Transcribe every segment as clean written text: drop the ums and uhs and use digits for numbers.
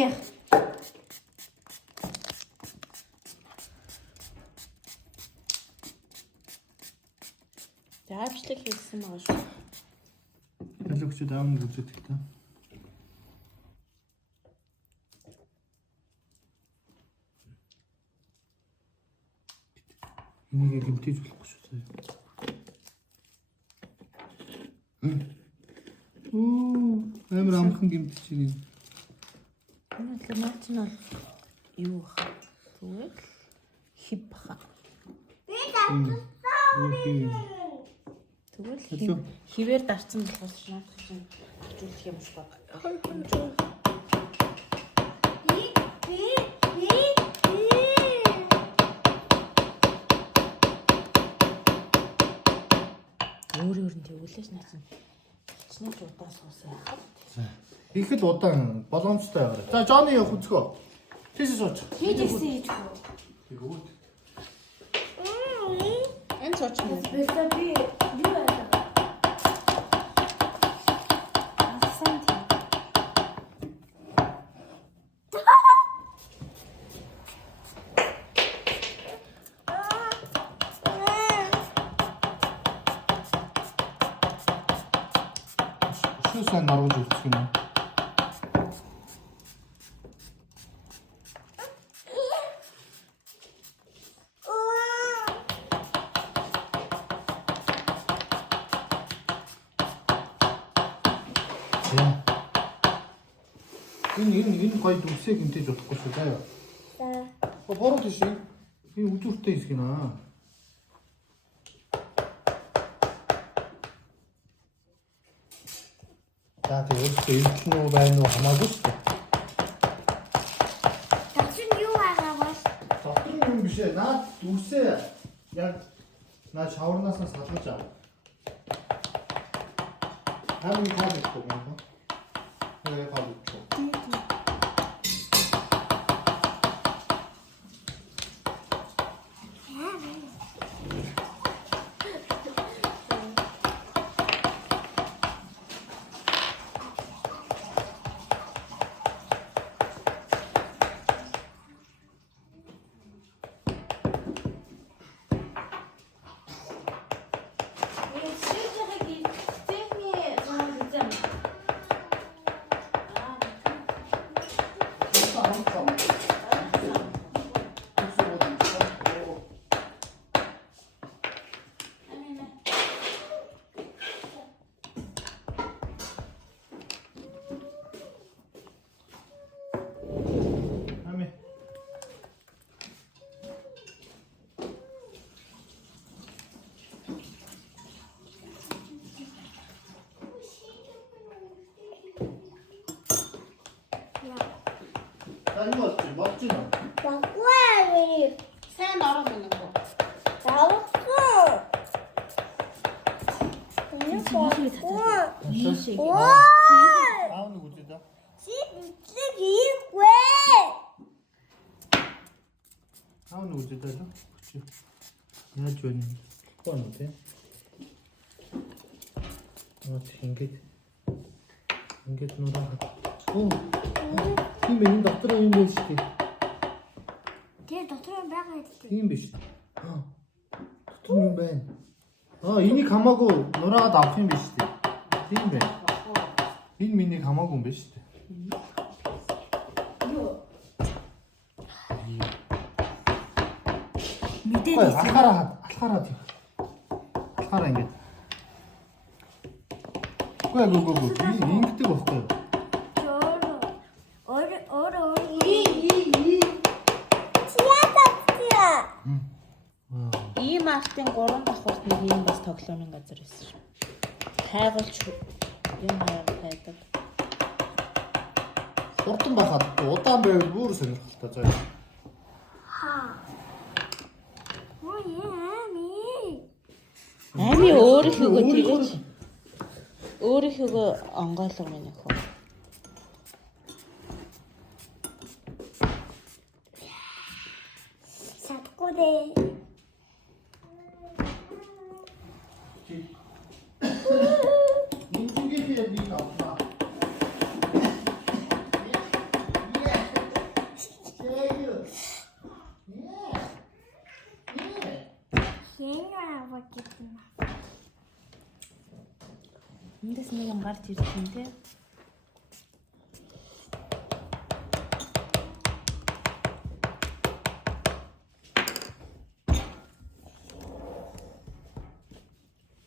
Эх. Заавчлаг хийсэн байгаа шүү. Алгочд аавн үздэг та. Энийг гэмтэж болохгүй шүү дээ. Амар амхан гэмтэж чинь. Энэ наач нь бол юу хаа? Зүгээр хиб хаа. Тэгвэл хивээр дарцсан болохоос наадах чинь хажуулах юм шиг байна. Өөр нь тэгүүлээч наацсан. Хичнээн удаа суусаа яхав. Их л удаан боломжтой байгаа. За Жонни явах үзгөө. Тийш сууч. Хийжсэн хийчихв. Тэгвэл Энэ сууч юм. Би юу яа? Асан тийм. шүү сайн наруулж үзэх юм. Энэ гоё дүрсээ гэмтэж болохгүй шүү заяа. За. Бороо тийш. Энэ үзүүртэй хэсгийнэ. За тэгээд эвдэл нь байна уу хамаагүй шүү дээ. Тачин юу байгаа бол? Доктор юм биш ээ. Наад дүрсээ яг наа шаварнаас нь салгаж аа. Хамгийн таад ихтэй юм байна. Тэгээ таад ихтэй. 이거 멋지나? 바꿔야지. Сайн ороо мөн үү? 나왔어. 와! 아우는 우지다. 집이 왜? 아우는 우지다죠? 그치? 야 주원이 뻔한데? 인게트 놀아. Тийм энэ доктор юм биш үү? 걔 доктор байгаа гэдэг. Тийм биш. Доктор юм байна. Энийг хамаагүй нураагаад авах юм биш үү? Тийм байна. Энэ миний хамаагүй юм биш үү? Мэдээд алхаараа тийм. Алхаараа ингэ. Гүү. Ингэдэг байхгүй юу? ийм артын 3 давхурт нэг юм бас тоглоомын газар байсан шүү. Хайгуулч юм хайдаг. Хурдан байхад удаан байвал бүр сонирхолтой заяа. Ами өөрийнхөө тэгэж өөрийнхөө онгойлго минь өхөө. Садгуудэ. Инженерийн нэг авлаа. Эндээс нэг юм гарч ирж байна те.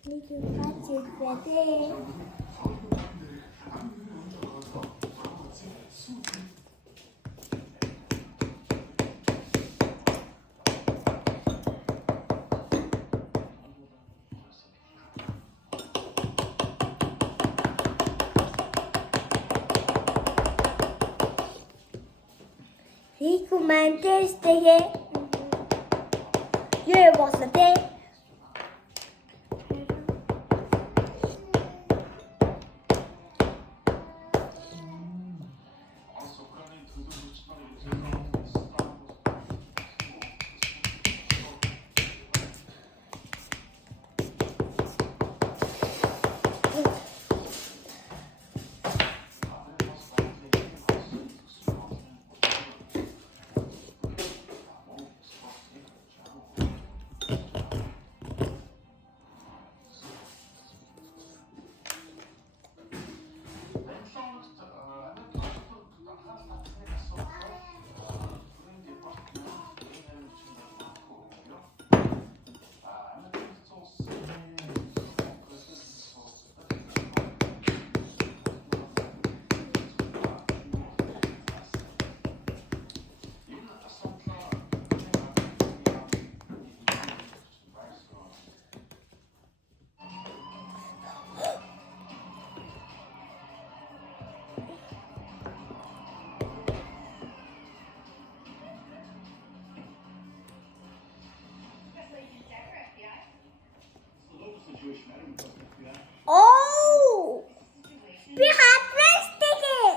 Нэг юм гарч ирвэ. Rico Mantes тэгээ юу болоо те? Oh! Би хатвэс тэгээ.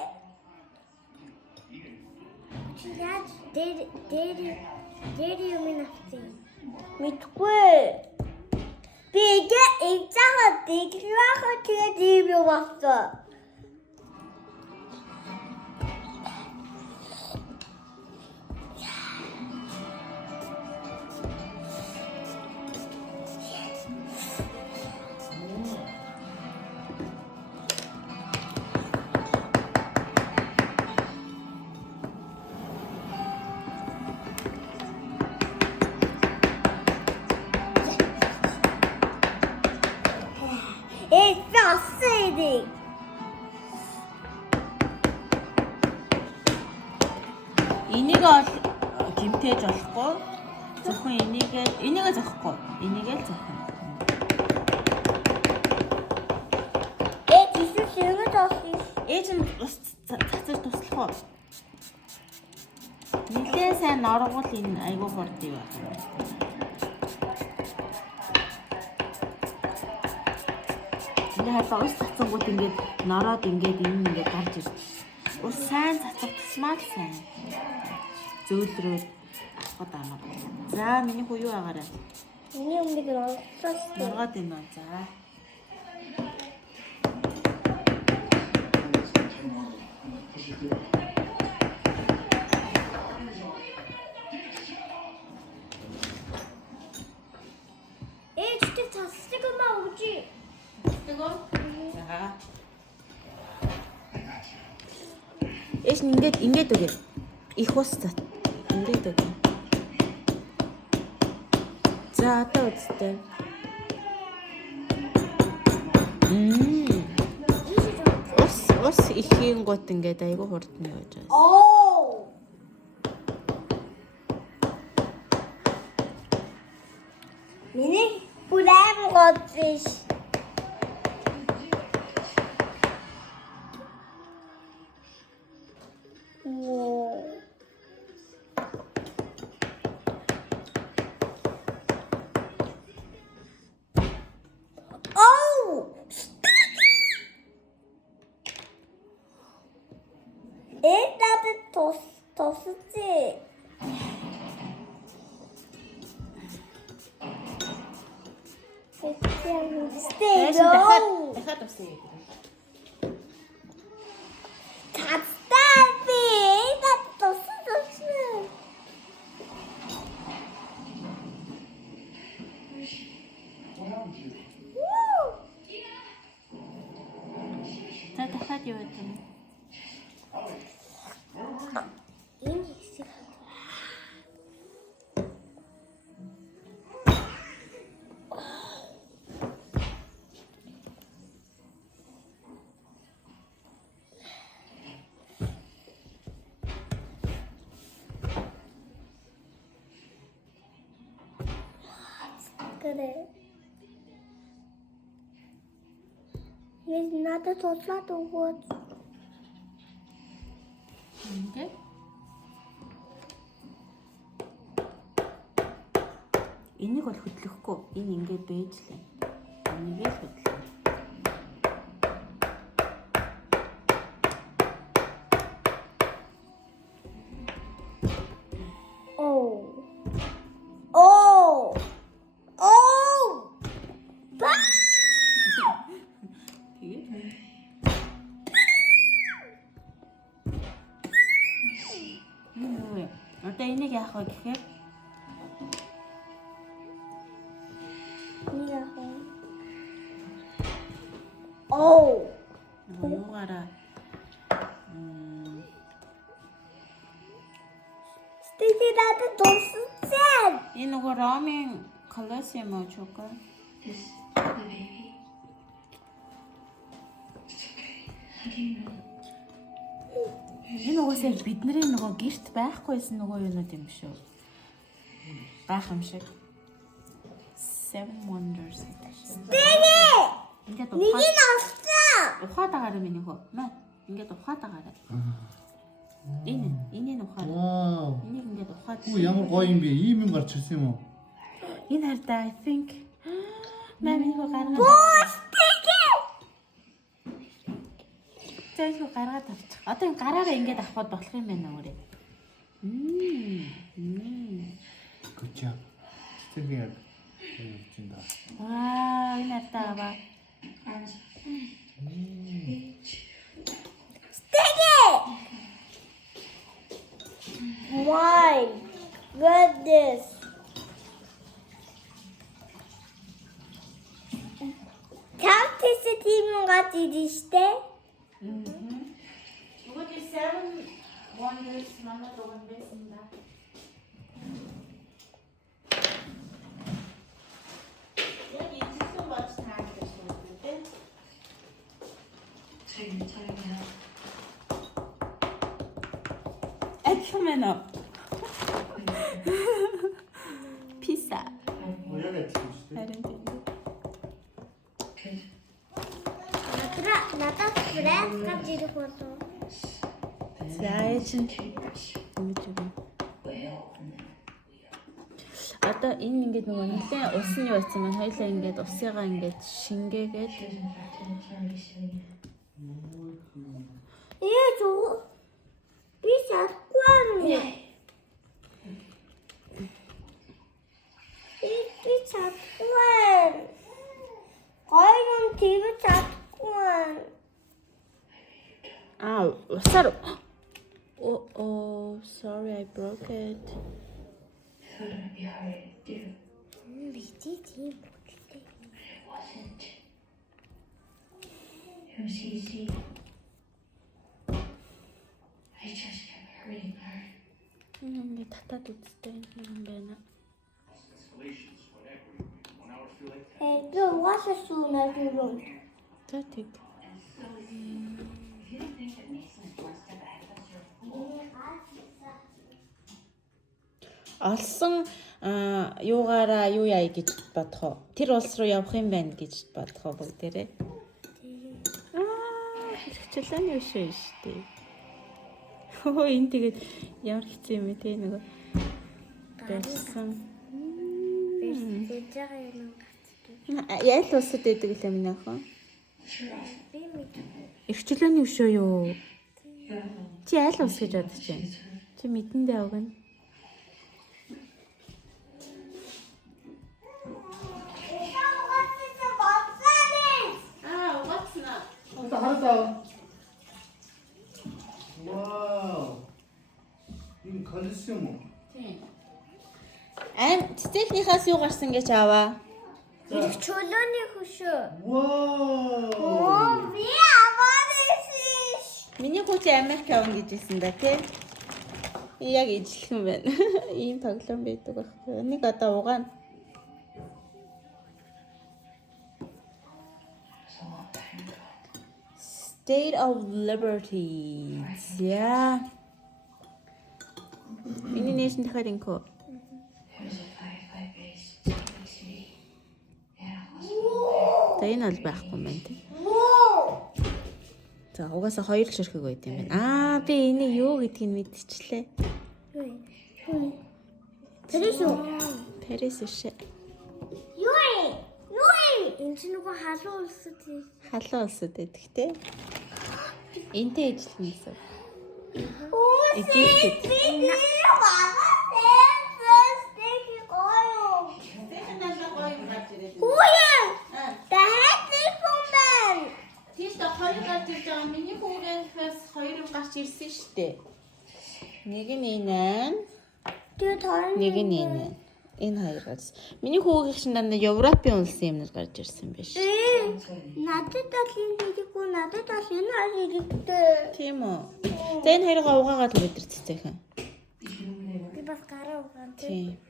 Яаж дээр юм авсан. Мэдгүй. Би эцаагаа дэглэхөө тэгээд ийм юм авсан. Fascinating. Энийг гимтээж болохгүй. Зөвхөн энийг зохихгүй. Энийг л зохино. Жишээ шивэд авсан. Ээж нь бас цацаж туслах уу? Нилээн сайн норгуул энэ айгуу бордыг байна. Хайрлаа ус цацангууд ингээд нороод ингээд энэ ингээд гарч ирж. Ус сайн цацах тусмаа л сайн. Зөөлрөө авахд аа. За миний хүү юу агаарай? Миний өмнөд норгоос Норгоод байна. За. Ээжтэй цацдаг юм аа өгч. За. Эш ингээд үгүй. Их ус цат. Ингээд үгүй. За одоо үстэй. Ус ихийн гот ингээд айгу хурдна гэж байна. Oh! Миний бүлэм гоцш. Oh! 나도 더 쓰지. Stay low. Дахиад усаа. Catstavi. 나도 더 쓰지. Woo! 그래. 얘 나도 줬어도 뭐. Ингээд. Энийг бол хөдлөхгүй. Энэ ингээд бэж лээ. Энийг л хөдлөө. 오. 오. 오. 빠! Тэгээд юу вэ? Одоо энийг яах вэ гэхээр 오. юугаараа 스테이지 나도 줬었지. энэ нөгөө ромын колосseum уу чука? Энэ угаасаа бидний нөгөө гэрт байхгүйсэн нөгөө юунууд юм шүү. Байх юм шиг. Seven Wonders гэдэг шиг. 스테이지. Ингээд 니긴 없어. ухаад байгаарай миний хөө. Маа. Ингээд ухаад байгаарай. Энийг ухаад. Вау. Энийг ингээд ухаад. Оо ямар гоё юм бэ? Ийм юм гарч ирсэн юм уу? Энэ хардаа I think мами хөө гаргаад. 스테이지. Зээл хөө гаргаад авчих. Одоо энэ гараараа ингээд авахд болох юм байна өөрөө. 그렇죠. 스테이크 яг явчихна. Ваа, энэ хардаа аваа. 스테이지. My goodness. Countess 팀은 같이 있대. 이것도 Seven Wonders 만나러 온댔습니다. 여기 지금 같이 다 계시는데. 에큐메너. 피자. 여기 찍으시대. 다른 데. 얘들아, 나도 그래까지 읽어서. За ээжин ингэж юм. Одоо энэ ингээд нөгөө нэлээд усан юу байсан маань хоёлаа ингээд усыгаа ингээд шингээгээд 얘 저거 비 자꾸 하네. 비 자꾸 해. 거의는 TV 자꾸 해. 아 усаар sorry I broke it. 미치지 못해. It was easy. I just kept hurting her. Ингээд татаад үзтээ юм байна. 애들 와서 쏘나 그럼. За тэг. Олсон юугаараа юу яа гэж бодох вэ? Тэр улс руу явах юм байна гэж бодох вэ бүгдээрээ? Хэрэгчлэн юу шүү дээ. Хөө энэ тэгээд ямар хэцүү юм бэ те нөгөө байсан. 진짜가 이런 거 Яйл улсад байдаг л юм нөхөн. Хэрэгчлэн юу шүү юу? Чи яйл улс гэж бодож байна? Чи мэдэндээ өгнө. 알았다. 와우. 이거 걸렸어요. Цэцэлнийхээс юу гарсан гэж аваа? 이렇게 졸려니 후쇼. 와우. 비 아버지. Миний гуйж Америк явна гэж хэлсэн да тий. Яг ижлэх юм байна. Ийм тоглоом байдаг байхгүй. Энийг одоо угаана. State of Liberty. За. Миний нээшин дахиад инкෝ. There was a firefly base taking to me. За энэ бол байхгүй юм байна тийм. За угаасаа хоёр л ширхэг байд юм байна. Би энийг юу гэдгийг мэдчихлээ. Тэрээс юу? Парис шээ. Юу энэ чинь нөгөө халуун улсад Халуун улсад байдаг те. Энтэй ижилхэн гэсэн. Египтэд. Тийш та хоёр гарч ирж байгаа. Миний хүүгээс хоёр юм гарч ирсэн шүү дээ. Нэг нь энэ. Нэг нь энэ. Энэ хоёр гарч. Миний хүүгийн чинь дандаа Европын улсын юмнууд гарч ирсэн биш. Надад бол энэ хэрэггүй, надад бол энэ хэрэгтэй. Тийм үү. За энэ хоёроо угаагаад өдөр цэцэхэн. Би бас гараа угаан. Тийм.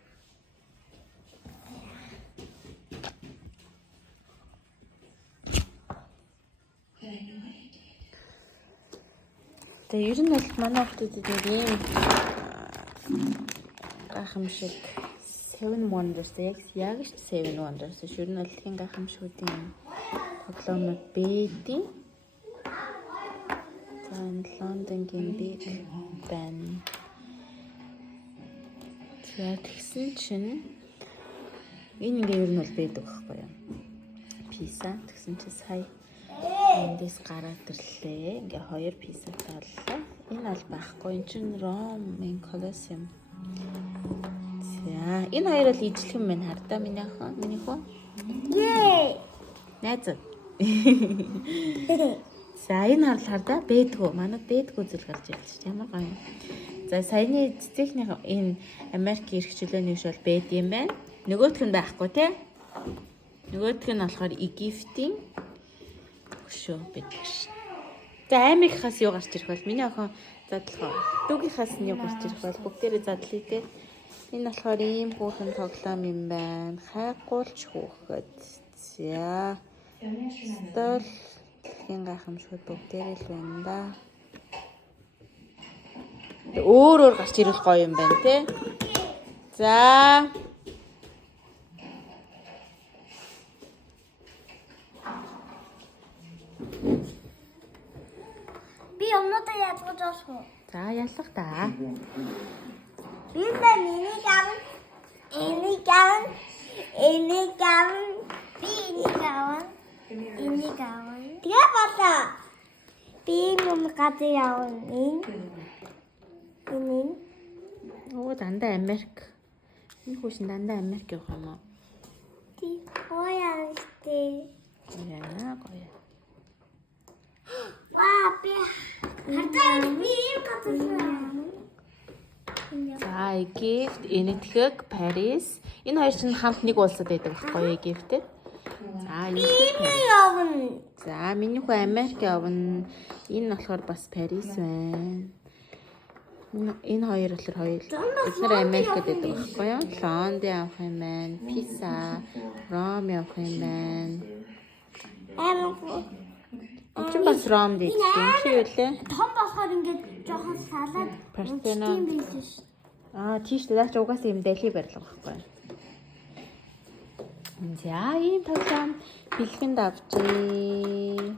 Тэгээ ер нь бол манай хүмүүсд нэг юм гайхамшиг Seven Wonders яг ч Seven Wonders ер нь бол хин гайхамшигуудын тоглоомод бэдийн. За энэ Лондонгийн биг байна. Тэгсэн чинь энэ ингээ ер нь бол бэдэг байхгүй юу? Писа тэгсэн чинь сая эндээс гараад ирлээ. Ингээ хоёр писа тааллаа. Энэ бол байхгүй. Энд чинь Ромын Колосseum. За энэ хоёр бол ижилхэн байна хардаа миний охин. Миний хөө. Найз. За энэ харлахаар да бэдгүү. Манад бэдгүү зүйл гарч ирлээ шүү дээ. Ямар гоё юм. За саяны цэцэгний энэ Америк эрх чөлөөний биш бол бэд юм байна. Нөгөөх нь байхгүй тий. Нөгөөх нь болохоор Египтийн хөшөө байдаг ш. За Америкаас юу гарч ирэх бол миний охин задлах. Дүүгийнхаас нь юу гарч ирэх бол бүгдээрээ задлаа тий. Энэ болохоор ийм хүүхэн тоглоом юм байна. Хайгуулч хүүхэд. За. Стол дэлхийн гайхамшигуд бүгдээрээ л байна да. Өөр гарч ирэх гоё юм байна те. За. Би өмнөдөө язгаж олох уу? За ялах та. Би энийг авна. Энийг авна. Энийг авна. Би энийг авна. Энийг авна. Тэгээ болоо. Би юм гадаа явна. Энэ. Оо дандаа Америк. Энэ хүүшин дандаа Америк явах юм уу? Ти гоёстэй. Яа гоё. Би хардаа би юм гадаа. За Египт, Энэтхэг, Парис. Энэ хоёр чинь хамт нэг улсад байдаг байхгүй Египтэд. За Египт. Явна. За миний хүү Америк явна. Энэ болохоор бас Парис байна. Энэ хоёр болохоор хоёр. Эдгээр Америкт байдаг байхгүй юу? Лондон явах юм байна. Писа, Ром явах юм байна. Энд бас Ром дээр тийм чи юу лээ? Том болохоор ингээд жоохон салаад Партена. тийм байлээ ш. Тийш даа ч угаасаа юм дали барилга байхгүй. За ийм тоглоом бэлгэнд авчээ.